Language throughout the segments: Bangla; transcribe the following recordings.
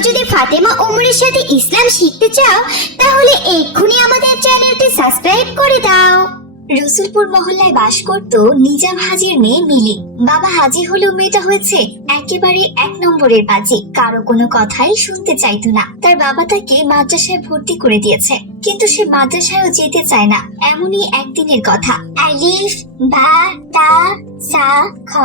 যদি ফাতেমা ওমরের সাথে ইসলাম শিখতে চাও, তাহলে এক্ষুনি আমাদের চ্যানেলটি সাবস্ক্রাইব করে দাও। রসুলপুর মহল্লায় বাস করত নিজাম হাজির মেয়ে মিলি। বাবা হাজি হলেও মেয়েটা হয়েছে একেবারে এক নম্বরের বাজি। কারও কোনো কথাই শুনতে চাইতো না। তার বাবা তাকে মাদ্রাসায় ভর্তি করে দিয়েছে। কিন্তু সে মাদ্রাসায়ও যেতে চায় না। এমনই একদিনের কথা। আলিফ, বা, তা, সা, খ,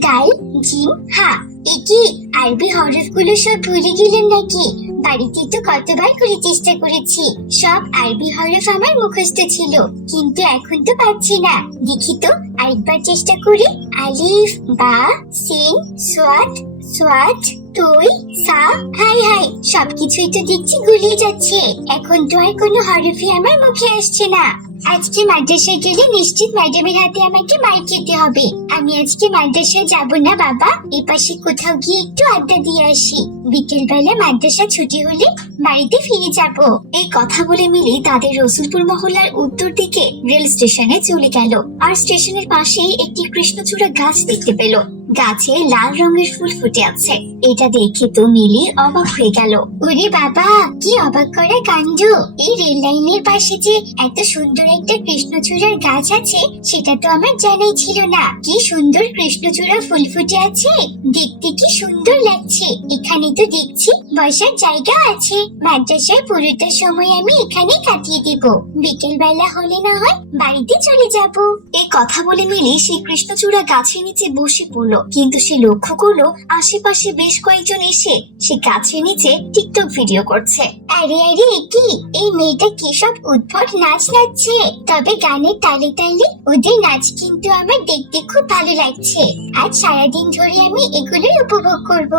ডাল, জিম, হা। একি আরবি হরফগুলো সব ভুলে গেলেন নাকি? বাড়িতে তো কতবার করে চেষ্টা করেছি। সব আরবি হরফ আমার মুখস্থ ছিল, কিন্তু এখন তো পাচ্ছি না। দেখি তো, আরেকবার চেষ্টা করি। আলিফ, বা, সিন সোয়াট সোয়াট তুই সা, হাই হাই, সবকিছুই তো দেখছি গুলিয়ে যাচ্ছে। এখন তো আর কোনো হরফই আমার মুখে আসছে না। আজকে মাদ্রাসায় গেলে নিশ্চিত ম্যাডামের হাতে আমাকে মার খেতে হবে। আমি আজকে মাদ্রাসায় যাব না, বাবা। এপাশে কোথাও গিয়ে একটু আড্ডা দিয়ে আসি। বিকেল বেলা মাদ্রাসা ছুটি হলে বাড়িতে ফিরে যাব। এই কথা বলে মিলে তাদের রসুলপুর মহল্লার উত্তর দিকে রেল স্টেশনে চলে গেল। আর স্টেশনের পাশেই একটি কৃষ্ণচূড়া গাছ দেখতে পেল। গাছে লাল রঙের ফুল ফুটে আছে। এটা দেখে তো মিলি অবাক হয়ে গেল। ওরে বাবা, কি অবাক করা কাণ্ড। এই রেল লাইনের পাশে যে এত সুন্দর একটা কৃষ্ণচূড়ার গাছ আছে, সেটা তো আমার জানাই ছিল না। কি সুন্দর কৃষ্ণচূড়া ফুল ফুটে আছে। দেখতে কি সুন্দর লাগছে। এখানে তো দেখছি বসার জায়গা আছে। মাদ্রাসায় পুরোটা সময় আমি এখানে কাটিয়ে দিব। বিকেল বেলা হলে না হয় বাড়িতে চলে যাব। এই কথা বলে মিলি সেই কৃষ্ণচূড়া গাছের নিচে বসে পড়ল। কিন্তু সে লক্ষ্য করল আশেপাশে বেশ কয়েকজন এসে সে গাছের নিচে টিকটক ভিডিও করছে। আরে আরে কি? এই মেয়েটা কি সব উদ্ভট নাচ নাচছে? তবে গানের তালে তালে ওদের নাচ কিন্তু আমার দেখতে খুব ভালো লাগছে। আজ সারাদিন ধরে আমি এগুলোই উপভোগ করব।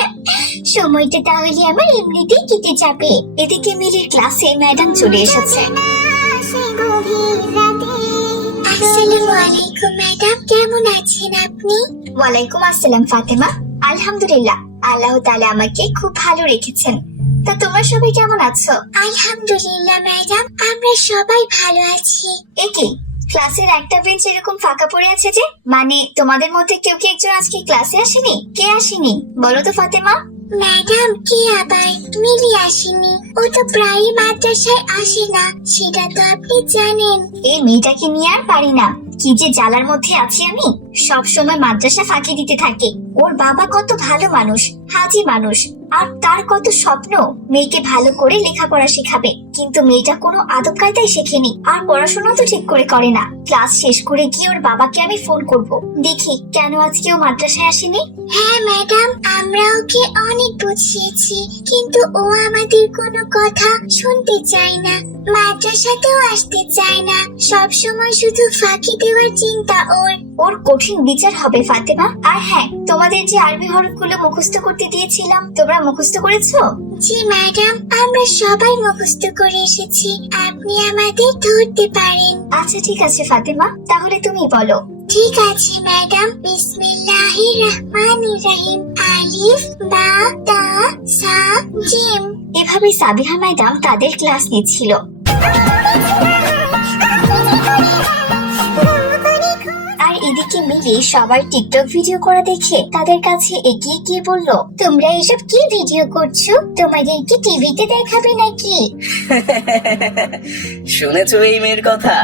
সময়টা তাহলে আমার এমনিতেই কেটে যাবে। এদিকে মিলির ক্লাসে ম্যাডাম চলে এসেছে। আসসালামু আলাইকুম ম্যাডাম। কেমন আছেন আপনি? ওয়ালাইকুম আসসালাম ফাতেমা। আলহামদুলিল্লাহ। আল্লাহ তাআলা আমাকে খুব ভালো রেখেছেন। তা তোমরা সবাই কেমন আছো? আলহামদুলিল্লাহ ম্যাডাম। আমরা সবাই ভালো আছি। এ কি ক্লাসের একটা বেঞ্চ এরকম ফাঁকা পড়ে আছে যে মানে তোমাদের মধ্যে কেউ কি একজন আজকে ক্লাসে আসেনি? কে আসেনি? বলো তো ফাতেমা। ম্যাডাম, কে আবার? মিলি আসেনি। ও তো প্রায় মাদ্রাসায় আসে না, সেটা তো আপনি জানেন। এই মেয়েটাকে নিয়ে আর পারি না। কি যে জ্বালার মধ্যে আছি আমি। সব সময় মাদ্রাসা ফাঁকি দিতে থাকে। ওর বাবা কত ভালো মানুষ, হাজি মানুষ, আর তার কত স্বপ্ন, মেয়েকে ভালো করে লেখাপড়া শেখাবে। কিন্তু মেয়েটা কোনো আদব কায়দাই শেখেনি, আর পড়াশোনা তো ঠিক করে করে না। ক্লাস শেষ করে গিয়ে ওর বাবাকে আমি ফোন করব। দেখি, কেন আজকে ও মাদ্রাসায় আসেনি? হ্যাঁ ম্যাডাম আমরা ওকে অনেক বুঝিয়েছি, কিন্তু ও আমাদের কোনো কথা শুনতে চায় না। মাদ্রাসাতেও আসতে চায় না। সব সময় শুধু ফাঁকি দেওয়ার চিন্তা ওর। ওর কঠিন বিচার হবে ফাতেমা। আর হ্যাঁ তোমাদের যে আরবি হরফগুলো মুখস্থ করতে দিয়েছিলাম তোমরা মুখস্থ করেছ? জি ম্যাডাম আমরা সবাই মুখস্থ করে এসেছি। আপনি আমাদের ধরতে পারেন। আচ্ছা ঠিক আছে ফাতেমা। তাহলে তুমি বলো। ঠিক আছে ম্যাডাম। বিসমিল্লাহির রহমানির রহিম আলিফ বা তা সা জিম। এভাবে সাবিহা ম্যাডাম তাদের ক্লাস নিচ্ছিল। এদিকে সবার টিকটক ভিডিও করা দেখে তাদের কাছে এগিয়ে গিয়ে বলল, তোমরা এসব কি ভিডিও করছ? তোমাদের কি টিভিতে দেখাবে নাকি? শুনেছো এই মেয়ের কথা?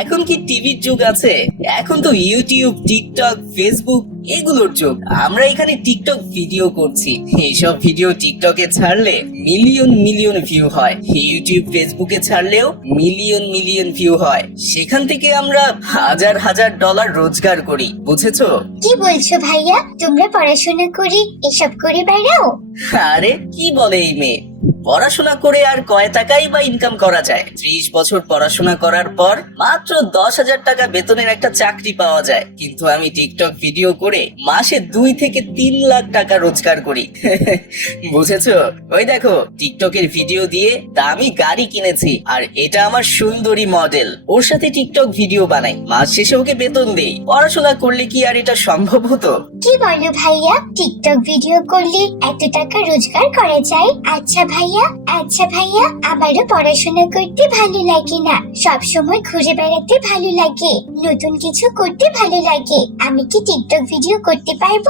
এখন কি টিভির যুগ আছে? এখন তো ইউটিউব টিকটক ফেসবুক এগুলোর যুগ। আমরা এখানে টিকটক ভিডিও করছি। এইসব ভিডিও টিকটকে ছাড়লে মিলিয়ন মিলিয়ন ভিউ হয়। ইউটিউব ফেসবুকে ছাড়লেও মিলিয়ন মিলিয়ন ভিউ হয়। সেখান থেকে আমরা হাজার হাজার ডলার রোজগার করি। বুঝেছ? কি বলছো ভাইয়া? তোমরা পড়াশোনা করে এসব করে বেড়াও? আরে কি বলে এই মেয়ে? পড়াশোনা করে আর কয় টাকাই বা ইনকাম করা যায়। ত্রিশ বছর পড়াশোনা করার পর মাত্র দশ হাজার টাকা বেতনের একটা চাকরি পাওয়া যায়। কিন্তু আমি টিকটক ভিডিও করে মাসে দুই থেকে তিন লাখ টাকা রোজগার করি। বুঝেছ? ওই দেখো, টিকটকের ভিডিও দিয়ে দামি গাড়ি কিনেছি, আর এটা আমার সুন্দরী মডেল ওর সাথে টিকটক ভিডিও বানাই। মাস শেষে ওকে বেতন দেই। পড়াশোনা করলে কি আর এটা সম্ভব হতো? কি বলো ভাইয়া? টিকটক ভিডিও করলে এত টাকা রোজগার করা যায়? আচ্ছা ভাইয়া। আচ্ছা ভাইয়া, আমারও পড়াশোনা করতে ভালো লাগে না। সব সময় ঘুরে বেড়াতে ভালো লাগে। নতুন কিছু করতে ভালো লাগে। আমি কি টিকটক ভিডিও করতে পারব?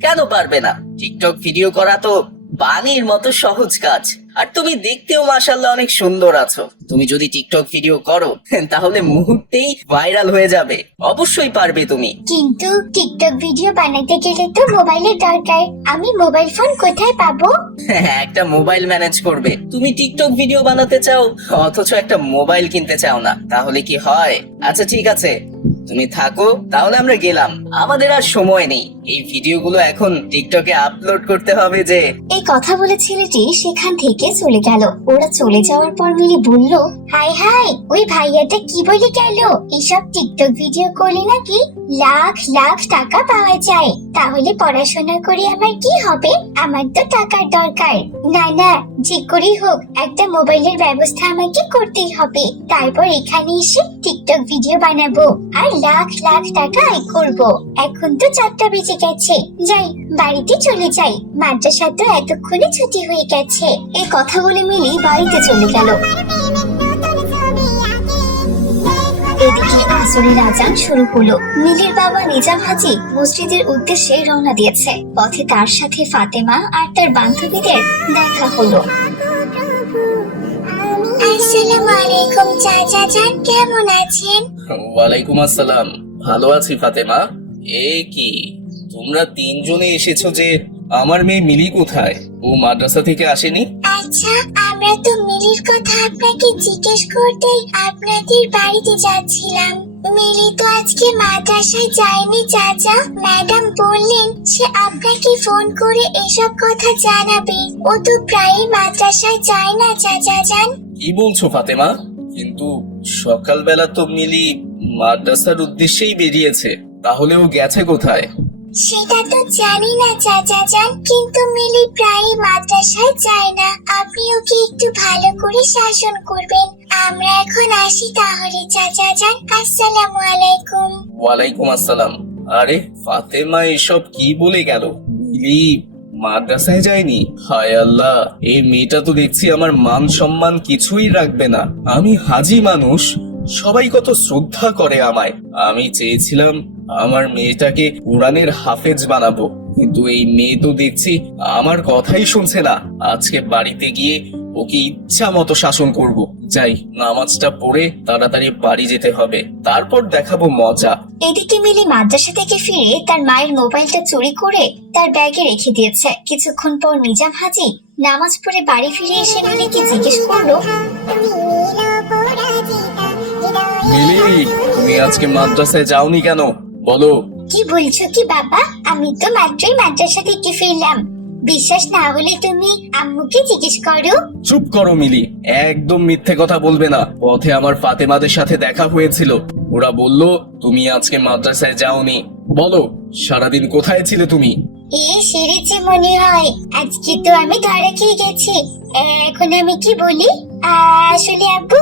কেন পারবে না? টিকটক ভিডিও করা তো বাণীর মতো সহজ কাজ। আর তুমি দেখতেও মাসাল্লাহ অনেক সুন্দর আছো। তুমি যদি টিকটক ভিডিও করো তাহলে মুহূর্তেই ভাইরাল হয়ে যাবে। অবশ্যই পারবে তুমি। কিন্তু টিকটক ভিডিও বানাতে গেলে তো মোবাইলের দরকার। আমি মোবাইল ফোন কোথায় পাবো? হ্যাঁ, একটা মোবাইল ম্যানেজ করবে। তুমি টিকটক ভিডিও বানাতে চাও অথচ একটা মোবাইল কিনতে চাও না। তাহলে কি হয়? আচ্ছা ঠিক আছে। তুমি থাকো, তাহলে আমরা গেলাম। আমাদের আর সময় নেই। এই ভিডিওগুলো এখন টিকটকে আপলোড করতে হবে যে এই কথা বলে ছেলেটি সেখান থেকে চলে গেল। ওরা চলে যাওয়ার পর মিলি বলল, হাই হাই, ওই ভাইয়াটা কি বলে গেল? এইসব টিকটক ভিডিও করলে নাকি লাখ লাখ টাকা পাওয়া যায়। তাহলে পড়াশোনা করে আমার কি হবে? আমার তো টাকার দরকার। না না, যে করেই হোক, একটা মোবাইলের ব্যবস্থা আমাকে করতেই হবে। তারপর এখানে এসে টিকটক ভিডিও বানাবো। আর লাখ লাখ টাকা আয় করব। এখন তো চারটা বেজে গেছে। যাই, বাড়িতে চলে যাই। মাদ্রাসা তো এতক্ষণে ছুটি হয়ে গেছে। এই কথা বলে মিলি বাড়িতে চলে গেল। এদিকে আসরের আজান শুরু হলো। মিলির বাবা নিজাম হাজি মসজিদের উদ্দেশ্যে রওনা দিয়েছে। পথে তার সাথে ফাতেমা আর তার বান্ধবীদের দেখা হলো। আসসালামু আলাইকুম চাচা জান কেমন আছেন? ওয়ালাইকুম আসসালাম। ভালো আছি ফাতেমা। এ কি তোমরা তিনজনে এসেছ যে আমার মেয়ে মিলি কোথায়? ও মাদ্রাসা থেকে আসেনি? আচ্ছা আমরা তো মিলির কথা আপনাকে জিজ্ঞেস করতেই আপনাদের বাড়িতে যাচ্ছিলাম। মিলি তো আজকে মাদ্রাসায় যায়নি চাচা। ম্যাডাম বললেন সে আপনাকে ফোন করে এসব কথা জানাবে। ও তো প্রায়ই মাদ্রাসায় যায় না চাচা যান কি বলছো ফাতেমা? কিন্তু সকালবেলা তো মিলি মাদ্রাসার উদ্দেশ্যেই বেরিয়েছে। তাহলে ও গেছে কোথায়? সেটা তো জানি না, চাচা যান। কিন্তু মিলি প্রায়ই মাদ্রাসায় যায় না। আপনি ওকে একটু ভালো করে শাসন করবেন। আমরা এখন আসি তাহলে, চাচা যান। আসসালামু আলাইকুম। ওয়ালাইকুম আসসালাম। আরে, ফাতেমা, এসব কি বলে গেল? মিলি, মাদ্রাসায় যায়নি? হায় আল্লাহ, এই মেয়েটা তো দেখছি আমার মান সম্মান কিছুই রাখবে না। আমি হাজি মানুষ। সবাই কত শ্রদ্ধা করে আমায়। আমি চেয়েছিলাম আমার মেয়েটাকে কোরআনের হাফেজ বানাবো, কিন্তু এই মেয়ে তো দেখছি আমার কথাই শুনছে না। আজকে বাড়িতে গিয়ে ওকে ইচ্ছা মতো শাসন করব। যাই, নামাজটা পড়ে তাড়াতাড়ি বাড়ি যেতে হবে। তারপর দেখাবো মজা। এদিকে মিলি মাদ্রাসা থেকে ফিরে তার মায়ের মোবাইলটা চুরি করে তার ব্যাগে রেখে দিয়েছে। কিছুক্ষণ পর নিজাম হাজি নামাজ পড়ে বাড়ি ফিরে এসে মিলিকে জিজ্ঞেস করল মিলি তুমি আজকে মাদ্রাসায় যাওনি কেন? বলো। কি বলছো কি বাবা? আমি তো মাত্রই মাদ্রাসা থেকে ফিরলাম। বিশ্বাস না হলে তুমি আম্মুকে জিজ্ঞেস করো। চুপ করো মিলি। একদম মিথ্যে কথা বলবে না। পথে আমার ফাতেমাদের সাথে দেখা হয়েছিল। ওরা বলল তুমি আজকে মাদ্রাসায় যাওনি। বলো সারাদিন কোথায় ছিলে তুমি? এ সেরেছে মনে হয়। আজকে তো আমি ধরা খেয়ে গেছি। এখন আমি কি বলি? আসলে আব্বু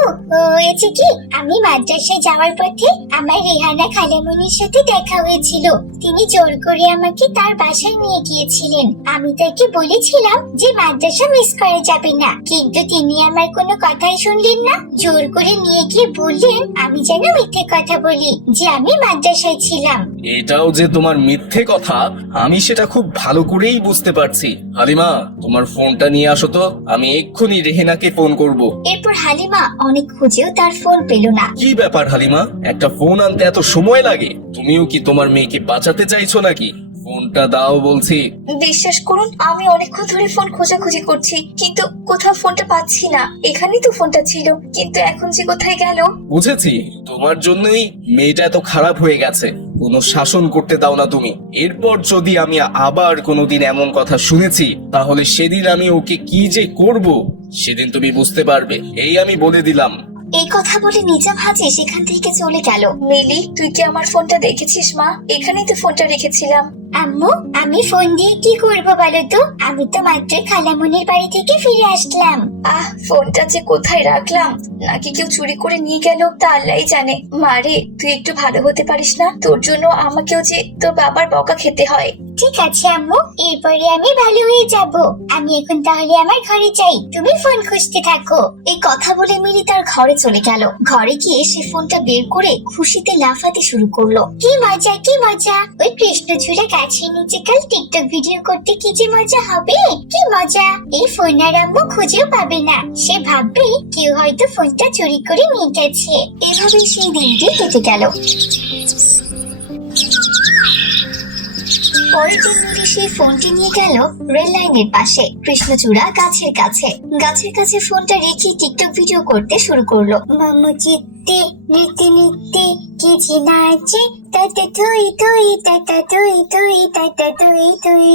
হয়েছে কি? আমি মাদ্রাসায় যাওয়ার পথে আমার রেহানা খালামনির সাথে দেখা হয়েছিল। তিনি জোর করে আমাকে তার বাসায় নিয়ে গিয়েছিলেন। আমি তাকে বলেছিলাম যে মাদ্রাসা মিস করা যাবে না। কিন্তু তিনি আমার কোনো কথাই শুনলেন না। জোর করে নিয়ে গিয়ে বললেন, আমি যেন মিথ্যে কথা বলি, যে আমি মাদ্রাসায় ছিলাম। এটাও যে তোমার মিথ্যে কথা, আমি সেটা খুব ভালো করেই বুঝতে পারছি। হালিমা, তোমার ফোনটা নিয়ে আসো তো। আমি এক্ষুনি রেহেনাকে ফোন করব। এরপর হালিমা অনেক খুঁজেও তার ফোন পেল না। কি ব্যাপার হালিমা? একটা ফোন আনতে এত সময় লাগে। তুমিও কি তোমার মেয়েকে বাঁচাতে চাইছো নাকি? ফোনটা দাও বলছি। বিশ্বাস করুন আমি অনেকক্ষণ ধরে ফোন খোঁজাখুঁজি করছি কিন্তু কোথাও ফোনটা পাচ্ছি না। এখানেই তো ফোনটা ছিল কিন্তু এখন যে কোথায় গেল? বুঝেছি তোমার জন্যই মেয়েটা এত খারাপ হয়ে গেছে। কোনো শাসন করতে দাও না তুমি। এরপর যদি আমি আবার কোনোদিন এমন কথা শুনেছি তাহলে সেদিন আমি ওকে কি যে করব? সেদিন তুমি বুঝতে পারবে এই আমি বলে দিলাম। এই কথা বলে নিজাম হাজি সেখান থেকে চলে গেল। মিলি তুই কি আমার ফোনটা দেখেছিস মা? এখানেই তো ফোনটা রেখেছিলাম। আম্মু আমি ফোন দিয়ে কি করব বলো তো? আমি তো মাত্র খালামনির বাড়ি থেকে ফিরে আসলাম। আহ ফোনটা যে কোথায় রাখলাম? নাকি কেউ চুরি করে নিয়ে গেল তা আল্লাহই জানে। মারে তুই একটু ভালো হতে পারিস না? তোর জন্য আমাকেও যে তোর বাবার বকা খেতে হয়। ঠিক আছে, আম্মু। এরপরে আমি ভালো হয়ে যাব। আমি এখন তাহলে আমার ঘরে যাই। তুমি ফোন খুঁজতে থাকো। এই কথা বলে মিলি তার ঘরে চলে গেল। ঘরে গিয়ে সে ফোনটা বের করে খুশিতে লাফাতে শুরু করল। কি মজা কি মজা। ওই কৃষ্ণচূড়া গাছের নিচে কাল টিকটক ভিডিও করতে কি যে মজা হবে? কি মজা। এই ফোন আর আম্মু খুঁজেও পাবে না। সে ভাববে কেউ হয়তো ফোনটা চুরি করে নিয়ে গেছে। এভাবেই সেই দিনটি কেটে গেল। পরের দিন নুরি সেই ফোনটি নিয়ে গেল রেল লাইনের পাশে। কৃষ্ণচূড়া গাছের কাছে। গাছের কাছে ফোনটা রেখে টিকটক ভিডিও করতে শুরু করল। মামু চিত্তে নিতে নিতে কি যে আছে তাতে তুই তুই তাতা তুই তুই তাতা তুই তুই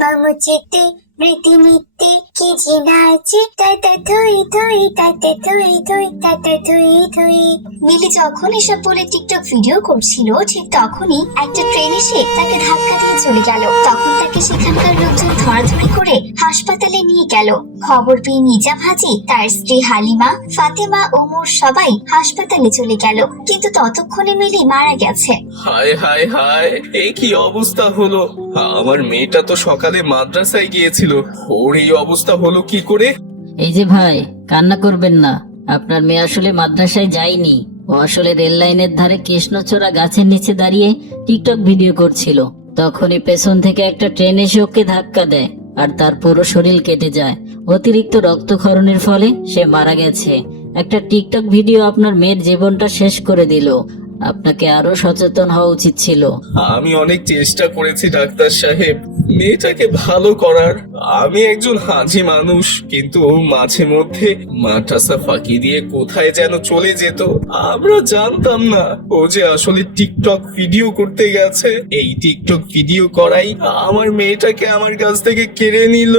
মামু চিত্তে কি যে নাচে তাতা তুই তুই তাতে তুই তুই তাতা তুই তুই মিলি যখন এসব বলে টিকটক ভিডিও করছিল ঠিক তখনই একটা ট্রেন এসে তাকে ধাক্কা দিয়ে চলে গেল। তখন তাকে সেখানকার লোকজন ধরাধরি করে হাসপাতালে নিয়ে গেল। খবর পেয়ে নিজাম হাজি তার স্ত্রী হালিমা ফাতেমা ওমর সবাই হাসপাতালে চলে গেল। কিন্তু ততক্ষণে মিলি মারা গেছে। হায় হায় হায় এ কি অবস্থা হলো? আমার মেয়েটা তো সকালে মাদ্রাসায় গিয়েছিল। ওর এই অবস্থা হলো কি করে? এই যে ভাই কান্না করবেন না। আপনার মেয়ে আসলে মাদ্রাসায় যায়নি। ও আসলে রেল লাইনের ধারে কৃষ্ণচূড়া গাছের নিচে দাঁড়িয়ে টিকটক ভিডিও করছিল। তখনই পেছন থেকে একটা ট্রেন এসে ওকে ধাক্কা দেয় আর তার পুরো শরীর কেটে যায়। অতিরিক্ত রক্তক্ষরণের ফলে সে মারা গেছে। একটা টিকটক ভিডিও আপনার মেয়ের জীবনটা শেষ করে দিল। আপনাকে আরও সচেতন হওয়া উচিত ছিল। আমি অনেক চেষ্টা করেছি ডাক্তার সাহেব। মেয়েটাকে ভালো করার, আমি একজন হাজি মানুষ, কিন্তু মাঝে মধ্যে মাদ্রাসা ফাঁকি দিয়ে কোথায় যেন চলে যেত, আমরা জানতাম না। ও যে আসলে টিকটক ভিডিও করতে গেছে, এই টিকটক ভিডিও করাই আমার মেয়েটাকে আমার কাছ থেকে কেড়ে নিল।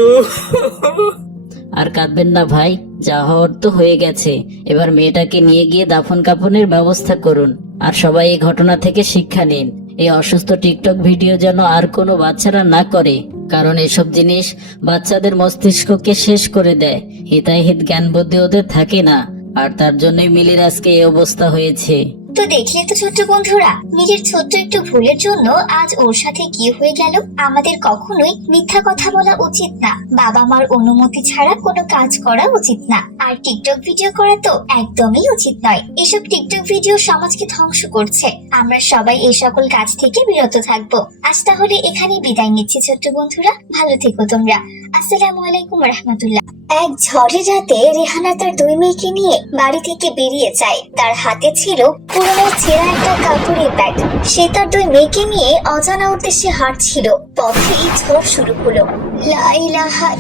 আর কাঁদবেন না ভাই, যা হওয়ার তো হয়ে গেছে। এবার মেয়েটাকে নিয়ে গিয়ে দাফন কাফনের ব্যবস্থা করুন, আর সবাই এই ঘটনা থেকে শিক্ষা নিন। এই অসুস্থ টিকটক ভিডিও যেন আর কোনো বাচ্চারা না করে, কারণ এসব জিনিস বাচ্চাদের মস্তিষ্ককে শেষ করে দেয়। হিতাহিত জ্ঞান বুদ্ধি ওদের থাকে না, আর তার জন্যই মিলির আজকে এই অবস্থা হয়েছে। তো দেখলে তো ছোট্ট বন্ধুরা নিজের ছোট্ট একটু ভুলের জন্য আজ ওর সাথে কি হয়ে গেল? আমাদের কখনোই মিথ্যা কথা বলা উচিত না। বাবা মার অনুমতি ছাড়া কোনো কাজ করা উচিত না। আর টিকটক ভিডিও করা তো একদমই উচিত নয়। এসব টিকটক ভিডিও সমাজকে ধ্বংস করছে। আমরা সবাই এই সকল কাজ থেকে বিরত থাকব। আজ তাহলে এখানেই বিদায় নিচ্ছি ছোট্ট বন্ধুরা। ভালো থেকো তোমরা। আসসালামু আলাইকুম রহমতুল্লাহ। এক ঝড়ের রাতে রেহানা তার দুই মেয়েকে নিয়ে বাড়ি থেকে বেরিয়ে যায়। তার হাতে ছিল পুরনো ছেঁড়া একটা কাপড়ের ব্যাগ। সে তার দুই মেয়েকে নিয়ে অজানা উদ্দেশ্যে হাঁটছিল। পথেই ঝড় শুরু হলো। লা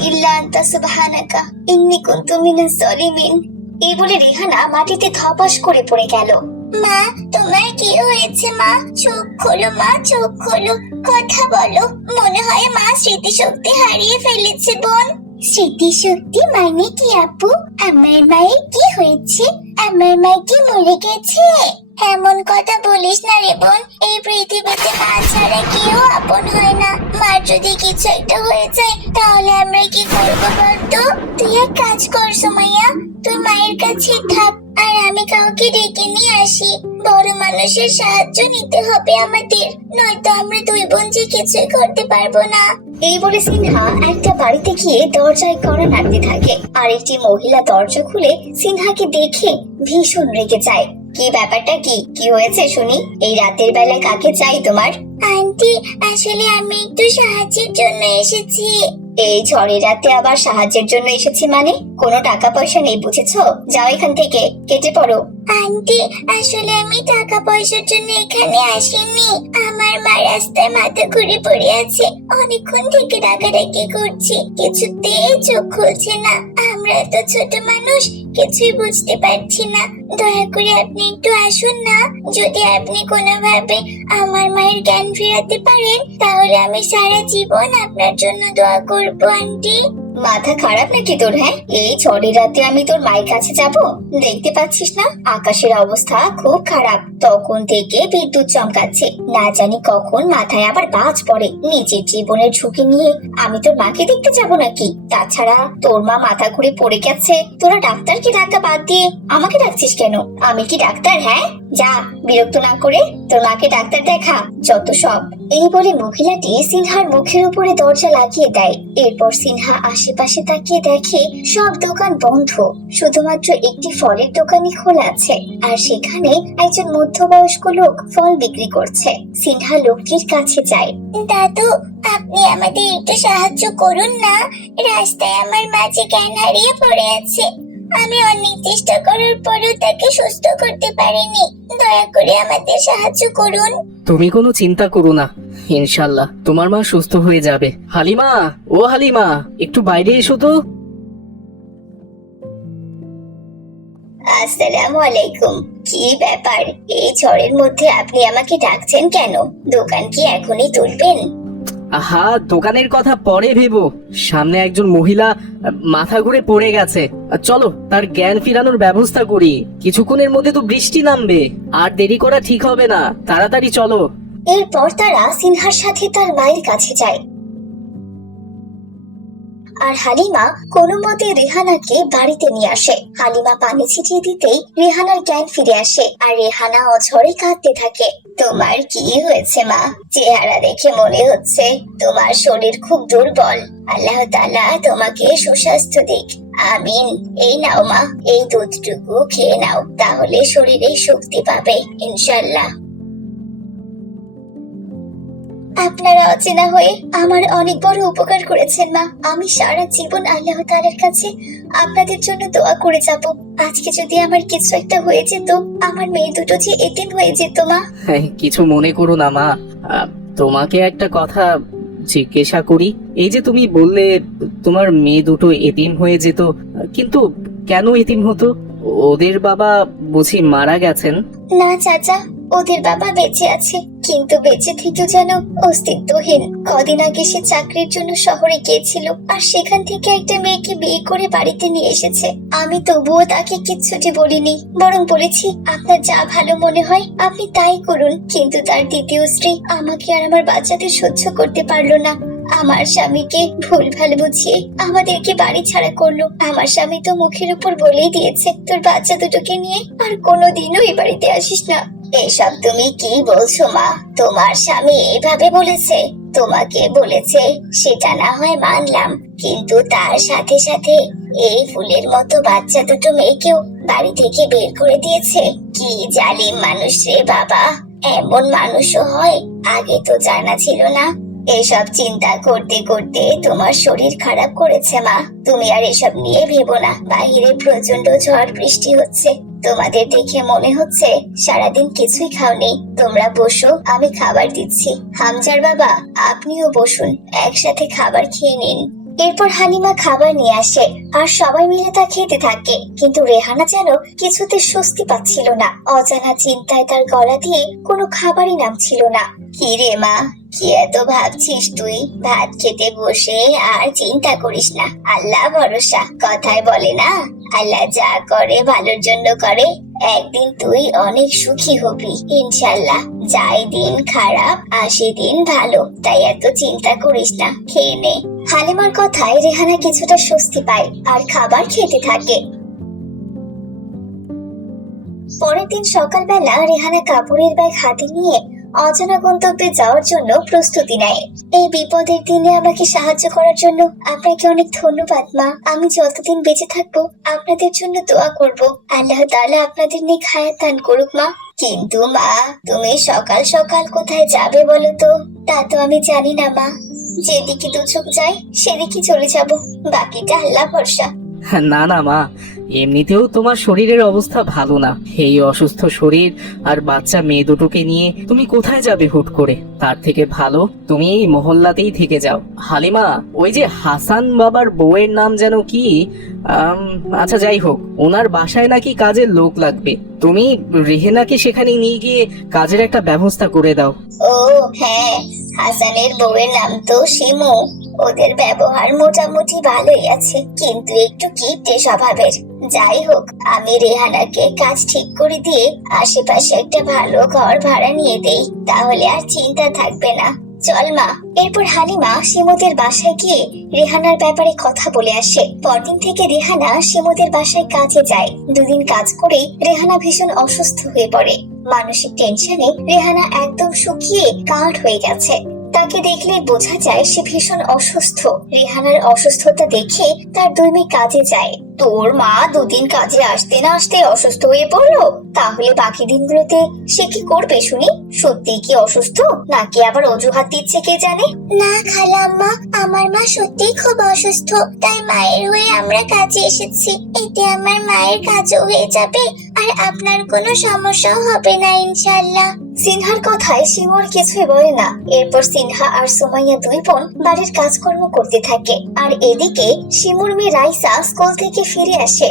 ইল্লা আনতা সুবহানাকা। ইন্নী কুনতু মিনাজ জালিমিন এই বলে রেহানা মাটিতে ধপাস করে পড়ে গেল। মা তোমার কি হয়েছে মা? চোখ খোলো মা চোখ খোলো। কথা বলো। মনে হয় মা স্মৃতিশক্তি হারিয়ে ফেলেছে বোন। স্মৃতিশক্তি মানে কি আপু? আমার মায়ের কি হয়েছে? আমার মা কি মরে গেছে? এমন কথা বলিস না রে বোন। এই পৃথিবীতে মা ছাড়া কেউ আপন হয় না। মার যদি কিছু একটা হয়ে যায়, তাহলে আমরা কি করব বলতো তুই এক কাজ কর সুমাইয়া তুই মায়ের কাছে থাক, আর আমি কাউকে ডেকে নিয়ে আসি। বড় মানুষের সাহায্য নিতে হবে আমাদের, নয়তো আমরা দুই বোন যে কিছুই করতে পারব না। এই বলে সিনহা একটা বাড়িতে গিয়ে দরজায় কড়া নাড়তে থাকে, আর একটি মহিলা দরজা খুলে সিনহাকে দেখে ভীষণ রেগে যায়। কি ব্যাপারটা কি? কি হয়েছে শুনি? এই রাতের বেলায় কাকে চাই তোমার? আন্টি আসলে আমি একটু সাহায্যের জন্য এসেছি। এই ঝড়ে রাতে আবার সাহায্যের জন্য এসেছি মানে? কোনো টাকা পয়সা নেই বুঝেছ? যাও এখান থেকে কেটে পড়ো। আন্টি, আসলে আমি টাকা পয়সার জন্য এখানে আসিনি। আমার মা রাস্তায় মাথা ঘুরে পড়ে আছে। অনেকক্ষণ থেকে ডাকাডাকি করছি। কিছুতেই চোখ খুলছে না। আমরা তো ছোট মানুষ, কিছুই বুঝতে পারছি না। দয়া করে আপনি একটু আসুন না। যদি আপনি কোনোভাবে আমার মায়ের জ্ঞান ফেরাতে পারেন, তাহলে আমি সারা জীবন আপনার জন্য দোয়া করব, আন্টি। মাথা খারাপ নাকি তোর হ্যাঁ? এই ঝড়ের রাতে আমি তোর মায়ের কাছে যাব। দেখতে পাচ্ছিস না? আকাশের অবস্থা খুব খারাপ। তখন থেকে বিদ্যুৎ চমকাচ্ছে। না জানি কখন মাথায় আবার বাজ পড়ে। নিজের জীবনের ঝুঁকি নিয়ে আমি তোর মাকে দেখতে যাব নাকি? তাছাড়া তোর মা মাথা ঘুরে পড়ে গেছে। তোরা ডাক্তারকে ডাকা বাদ দিয়ে আমাকে ডাকছিস কেন? আমি কি ডাক্তার হ্যাঁ? যা, বিরক্ত না করে তোর মাকে ডাক্তার দেখা, যত সব। এই বলে মহিলাটি সিনহার মুখের উপরে দরজা লাগিয়ে দেয়। এরপর সিনহা আশেপাশে তাকিয়ে দেখে সব দোকান বন্ধ। শুধুমাত্র একটি ফলের দোকানই খোলা আছে। আর সেখানে একজন মধ্যবয়স্ক লোক ফল বিক্রি করছে। সিনহা লোকটির কাছে যায়। দাদু আপনি আমাদের একটু সাহায্য করুন না। রাস্তায় আমার মাঝে জ্ঞান হারিয়ে পড়ে আছে। আমি অনেক চেষ্টা করার পরেও তাকে সুস্থ করতে পারিনি। দয়া করে আমাদের সাহায্য করুন। তুমি কোনো চিন্তা করো না। ইনশাল্লাহ। তোমার মা সুস্থ হয়ে যাবে। হালিমা ও হালিমা একটু বাইরে এসো তো। আসসালামু আলাইকুম। কি ব্যাপার? এই ঝড়ের মধ্যে আপনি আমাকে ডাকছেন কেন? দোকান কি এখনই তুলবেন? আহা দোকানের কথা পরে ভেবো। সামনে একজন মহিলা মাথা ঘুরে পড়ে গেছে। চলো তার জ্ঞান ফিরানোর ব্যবস্থা করি। কিছুক্ষণের মধ্যে তো বৃষ্টি নামবে। আর দেরি করা ঠিক হবে না। তাড়াতাড়ি চলো। এরপর তারা সিনহার সাথে তার মায়ের কাছে যায়। আর হালিমা কোনো মতে রেহানাকে বাড়িতে নিয়ে আসে। হালিমা পানি ছিটিয়ে দিতেই রেহানার জ্ঞান ফিরে আসে আর রেহানা অঝরে কাঁদতে থাকে। তোমার কি হয়েছে, মা? চেহারা দেখে মনে হচ্ছে তোমার শরীর খুব দুর্বল। আল্লাহ তাআলা তোমাকে সুস্বাস্থ্য দিক। আমিন। এই নাও, মা। এই দুধটুকু খেয়ে নাও, তাহলে শরীরে শক্তি পাবে ইনশাল্লাহ আপনারা অচেনা হয়ে আমার অনেক বড় উপকার করেছেন মা। আমি সারা জীবন আল্লাহ তাআলার কাছে আপনাদের জন্য দোয়া করে যাব। আজকে যদি আমার কিছু একটা হয়ে যেত আমার মেয়ে দুটো যে এতিম হয়ে যেত মা। হ্যাঁ, কিছু মনে করো না মা। তোমাকে একটা কথা জিজ্ঞাসা করি। এই যে তুমি বললে তোমার মেয়ে দুটো এতিম হয়ে যেত কিন্তু কেন এতিম হতো? ওদের বাবা বুঝি মারা গেছেন। না চাচা। ওদের বাবা বেঁচে আছে, কিন্তু বেঁচে থেকেও যেন অস্তিত্বহীন। কদিন আগে সে চাকরির জন্য শহরে গিয়েছিল আর সেখান থেকে একটা মেয়েকে বিয়ে করে বাড়িতে নিয়ে এসেছে। আমি তবুও তাকে কিচ্ছুটি বলিনি, বরং বলেছি, আপনার যা ভালো মনে হয় আপনি তাই করুন, কিন্তু তার দ্বিতীয় স্ত্রী আমাকে আর আমার বাচ্চাদের সহ্য করতে পারল না। আমার স্বামীকে ভুল ভালো বুঝিয়ে আমাদেরকে বাড়ি ছাড়া করল। আমার স্বামী তো মুখের উপর বলেই দিয়েছে, তোর বাচ্চা দুটোকে নিয়ে আর কোনোদিনও এই বাড়িতে আসিস না। এসব তুমি কি বলছো মা? তোমার স্বামী এইভাবে বলেছে। তোমাকে বলেছে, সেটা না হয় মানলাম। কিন্তু তার সাথে সাথে এই ফুলের মতো বাচ্চা দুটো মেয়েকেও বাড়ি থেকে বের করে দিয়েছে। কি জালিম মানুষ রে বাবা! এমন মানুষও হয়, আগে তো জানা ছিল না। এসব চিন্তা করতে করতে তোমার শরীর খারাপ করেছে মা। তুমি আর এসব নিয়ে ভেবো না। বাহিরে প্রচণ্ড ঝড় বৃষ্টি হচ্ছে। তোমাদের দেখে মনে হচ্ছে সারাদিন কিছুই খাওনি। তোমরা বসো, আমি খাবার দিচ্ছি। হামজার বাবা, আপনিও বসুন, একসাথে খাবার খেয়ে নিন। এরপর হালিমা খাবার নিয়ে আসে আর সবাই মিলে তা খেতে থাকে। কিন্তু রেহানা যেন কিছুতে স্বস্তি পাচ্ছিল না। অজানা চিন্তায় তার গলা দিয়ে কোনো খাবারই নামছিল না। কি রে মা কি এত ভাবছিস তুই? ভাত খেতে বসে আর চিন্তা করিস না। আল্লাহ ভরসা। কথায় বলে না, আল্লাহ যা করে ভালোর জন্য করে। একদিন তুই অনেক সুখী হবি ইনশাল্লাহ যাই দিন খারাপ আসে দিন ভালো। তাই এত চিন্তা করিস না, খেয়ে নে। হালিমার কথায় রেহানা কিছুটা স্বস্তি পায়, আর খাবার খেতে থাকে। পরের দিন সকালবেলা রেহানা কাপড়ের ব্যাগ হাতে নিয়ে অজানা গন্তব্যে যাওয়ার জন্য প্রস্তুতি নেয়। এই বিপদের দিনে আমাকে সাহায্য করার জন্য আপনাকে অনেক ধন্যবাদ, মা। আমি যতদিন বেঁচে থাকব, আপনাদের জন্য দোয়া করব। আল্লাহ তাআলা আপনাদের নিয়ে খায়াত দান করুক, মা। কিন্তু, মা, তুমি সকাল সকাল কোথায় যাবে বলো তো? তা তো আমি জানি না, মা। যেদিকে দু চোখ যায়, সেদিকে চলে যাব। বাকিটা আল্লাহ ভরসা। না না, মা। এমনিতেও তোমার শরীরের অবস্থা ভালো না। এই অসুস্থ শরীর আর বাচ্চা মেয়ে দুটোকে নিয়ে তুমি কোথায় যাবে হুট করে? তার থেকে ভালো তুমি এই মহল্লাতেই থেকে যাও। হালিমা, ওই যে হাসান বাবার বউয়ের নাম যেন কি? আচ্ছা যাই হোক, ওনার বাসায় নাকি কাজের লোক লাগবে। তুমি রেহেনাকে সেখানে নিয়ে গিয়ে কাজের একটা ব্যবস্থা করে দাও। ও হ্যাঁ হাসানের বউয়ের নাম তো শিমু। ওদের ব্যবহার মোটামুটি ভালোই আছে, কিন্তু একটু কিপটে স্বভাবের। যাই হোক, আমি রেহানাকে কাজ ঠিক করে দিয়ে আশেপাশে একটা ভালো ঘর ভাড়া নিয়ে দেই, তাহলে আর চিন্তা থাকবে না। চল মা। এরপর হালিমা শিমুদের বাসায় গিয়ে রেহানার ব্যাপারে কথা বলে আসে। পরদিন থেকে রেহানা শিমুদের বাসায় কাজে যায়। দুদিন কাজ করেই রেহানা ভীষণ অসুস্থ হয়ে পড়ে। মানসিক টেনশনে রেহানা একদম শুকিয়ে কাঠ হয়ে গেছে। তাকে দেখলে বোঝা যায় সে ভীষণ অসুস্থ। রেহানার অসুস্থতা দেখে তার দুই মেয়ে কাজে যায়। তোর মা দুদিন কাজে আসতে না আসতে অসুস্থ হয়ে পড়ল? তাহলে বাকি দিনগুলোতে সে কি করবে শুনি? সত্যি কি অসুস্থ? নাকি আবার অজুহাত দিচ্ছে কে জানে? না খালাম্মা আমার মা সত্যি খুব অসুস্থ। তাই মায়ের হয়ে আমরা কাজে এসেছি। এতে আমার মায়ের কাজও হয়ে যাবে। আর আপনার কোনো সমস্যাও হবে না ইনশাল্লাহ সিনহার কথায় শিমুর কিছুই বলে না। এরপর সিনহা আর সুমাইয়া দুই বোন বাড়ির কাজকর্ম করতে থাকে। আর এদিকে শিমুর মেয়ে রাইসা স্কুল থেকে ফিরে আসে।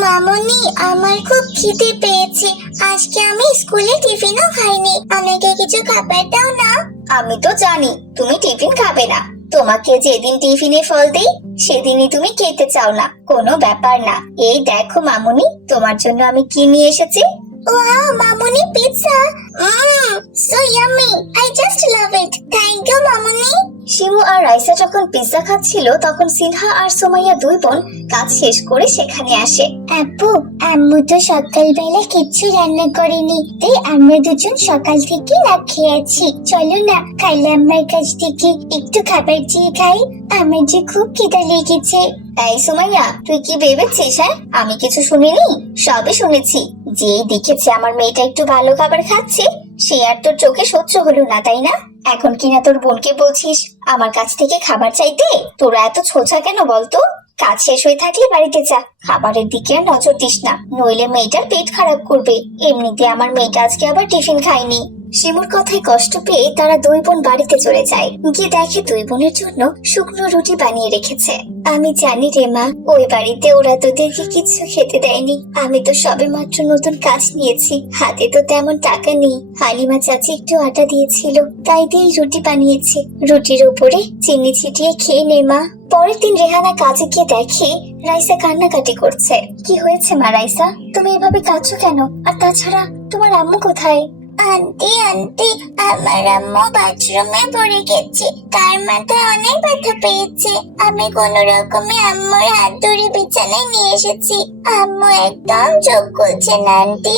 মামনি আমার খুব খিদে পেয়েছে। আজকে আমি স্কুলে টিফিনও খাইনি। আমাকে কিছু খাবার দাও না। আমি তো জানি তুমি টিফিন খাবে না। তোমাকে যেদিন টিফিনে ফল দেই সেদিনই তুমি খেতে চাও না। কোনো ব্যাপার না। এই দেখো মামুনি তোমার জন্য আমি কি নিয়ে এসেছি? Wow Mamuni pizza mom so yummy I just love it thank you মামুনি। শিমু আর রাইসা যখন পিৎজা খাচ্ছিল তখন সিনহা আর সোমাইয়া দুই বোন কাজ শেষ করে সেখানে আসে। আপু আম্মু তো সকালবেলা কিচ্ছু রান্না করেনি। তাই আমরা দুজন সকাল থেকে না খেয়ে আছি চলো না খাইলে আমার কাছ থেকে একটু খাবার চেয়ে খাই। আমার যে খুব খিদা লেগেছে। এই সুমাইয়া তুই কি ভেবেছিস হ্যাঁ? আমি কিছু শুনিনি? সবই শুনেছি। যেই দেখেছে আমার মেয়েটা একটু ভালো খাবার খাচ্ছে সে আর তোর চোখে সহ্য হলো না তাই না? এখন কিনা তোর বোনকে বলছিস, আমার কাছ থেকে খাবার চাইতে তোরা এত ছোছা কেন বলতো? কাজ শেষ হয়ে থাকলে বাড়িতে যা। খাবারের দিকে আর নজর দিস না। নইলে মেয়েটার পেট খারাপ করবে। এমনিতে আমার মেয়েটা আজকে আবার টিফিন খায়নি। শিমুর কথায় কষ্ট পেয়ে তারা দুই বোন বাড়িতে চলে যায়। গিয়ে দেখে দুই বোনের জন্য শুকনো রুটি বানিয়ে রেখেছে। আমি জানি রে মা, ওই বাড়িতে ওরা তোদেরকে কিছু খেতে দেয়নি। আমি তো সবে মাত্র নতুন কাজ নিয়েছি। হাতে তো তেমন টাকা নেই। হালিমা চাচি একটু আটা দিয়েছিল, তাই দিয়ে রুটি বানিয়েছি। রুটির উপরে চিনি ছিটিয়ে খেয়ে নে মা। পরের দিন রেহানা কাজে গিয়ে দেখে রাইসা কান্নাকাটি করছে। কি হয়েছে মা রাইসা? তুমি এভাবে কাঁদছো কেন? আর তাছাড়া তোমার আম্মু কোথায়? আন্টি আন্টি, আমার আম্মু বাথরুমে পড়ে গেছে। তার মাথায় অনেক ব্যথা পেয়েছে। আমি কোন রকমে আম্মুর হাত ধরে বিছানায় নিয়ে এসেছি। আম্মু একদম চোখ খুলছে না আন্টি।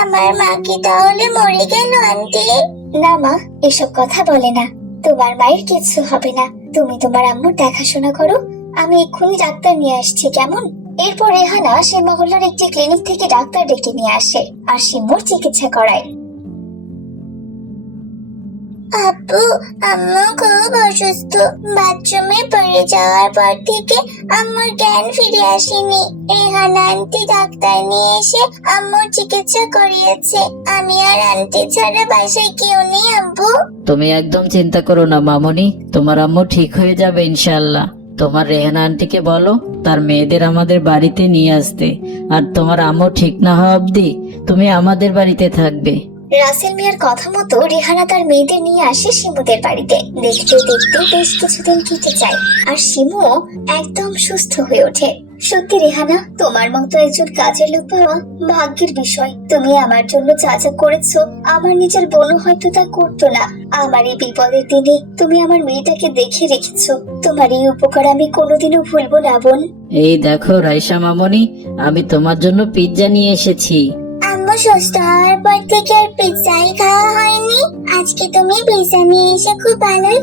আমার মা কি তাহলে মরে গেল, আন্টি? না মা, এসব কথা বলে না। তোমার মায়ের কিচ্ছু হবে না। তুমি তোমার আম্মুর দেখাশোনা করো। আমি এক্ষুনি ডাক্তার নিয়ে আসছি, কেমন? এরপর রেহানা সে মহল্লার একটি ক্লিনিক থেকে ডাক্তার ডেকে নিয়ে আসে, আর শিমুর চিকিৎসা করায়। আপু, আম্মু খুব অসুস্থ। বাথরুমে পড়ে যাওয়ার পর থেকে আম্মুর জ্ঞান ফিরে আসেনি। রেহানা আন্টি ডাক্তার নিয়ে এসে আম্মুর চিকিৎসা করিয়েছে। আমি আর আন্টি ছাড়া বাসায় কেউ নেই, আব্বু। তুমি একদম চিন্তা করো না, মামনি। তোমার আম্মু ঠিক হয়ে যাবে ইনশাল্লাহ তোমার রেহানা আন্টিকে বলো, তার মেয়েদের আমাদের বাড়িতে নিয়ে আসতে। আর তোমার আম্মু ঠিক না হওয়া অবধি তুমি আমাদের বাড়িতে থাকবে। রাসেল মিয়ার কথা মতো রেহানা তার মেয়েদের নিয়ে আসে শিমুদের বাড়িতে। দেখতে দেখতে বেশ কিছুদিন কেটে যায় আর শিমুও একদম সুস্থ হয়ে ওঠে। সত্যি রেহানা, তোমার মতো একজন কাজের লোক পাওয়া ভাগ্যের বিষয়। তুমি আমার জন্য যা যা করেছ, আমার নিজের বোনও হয়তো তা করতো না। আমার এই বিপদের দিনে তুমি আমার মেয়েটাকে দেখে রেখেছো। তোমার এই উপকার আমি কোনোদিনও ভুলবো না, বোন। এই দেখো রাইসা মামনি, আমি তোমার জন্য পিৎজা নিয়ে এসেছি। আম্মু সুস্থ হওয়ার পর থেকে আর পিৎজাই খাওয়া হয়নি। আজকে তুমি পিৎজা নিয়ে এসে খুব ভালোই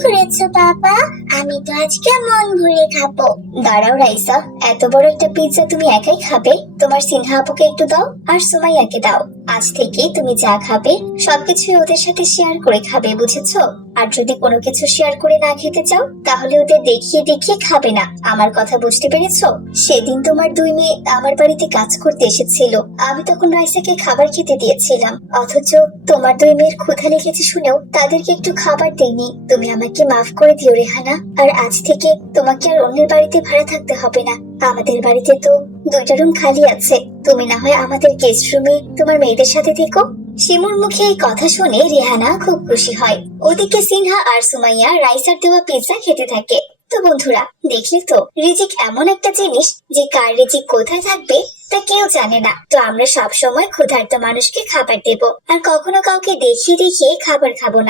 বাবা আমি তো আজকে মন ভরে খাব। দাঁড়াও, রাইসা। এত বড় একটা পিৎজা তুমি একাই খাবে? তোমার সিনহা আপুকে একটু দাও আর সুমাইয়াকে দাও। আজ থেকে তুমি যা খাবে সবকিছু ওদের সাথে শেয়ার করে খাবে, বুঝেছ? আর যদি কোনো কিছু শেয়ার করে না খেতে চাও, তাহলে ওদের দেখিয়ে দেখিয়ে খাবে না। আমার কথা বুঝতে পেরেছ? সেদিন তোমার দুই মেয়ে আমার বাড়িতে কাজ করতে এসেছিল। আমি তখন রাইসাকে খাবার খেতে দিয়েছিলাম। অথচ তোমার দুই মেয়ের ক্ষুধা লেগেছে শুনেও তাদেরকে একটু খাবার দেয়নি তুমি আমাকে মাফ করে দিও, রেহানা। আর আজ থেকে তোমাকে আর অন্যের বাড়িতে ভাড়া থাকতে হবে না। আমাদের বাড়িতে তো দুইটা রুম খালি আছে। তুমি না হয় আমাদের গেস্ট রুমে তোমার মেয়েদের সাথে থেকো। শিমুর মুখে এই কথা শুনে রেহানা খুব খুশি হয়। ওদিকে সিনহা আর সুমাইয়া রাইসার দেওয়া পিৎজা খেতে থাকে। তো বন্ধুরা, দেখলে তো, রিজিক এমন একটা জিনিস যে কার রিজিক কোথায় থাকবে তা কেউ জানে না। তো আমরা সব সময় ক্ষুধার্ত মানুষকে খাবার দেব। আর কখনো কাউকে দেখিয়ে দেখিয়ে খাবার খাব না।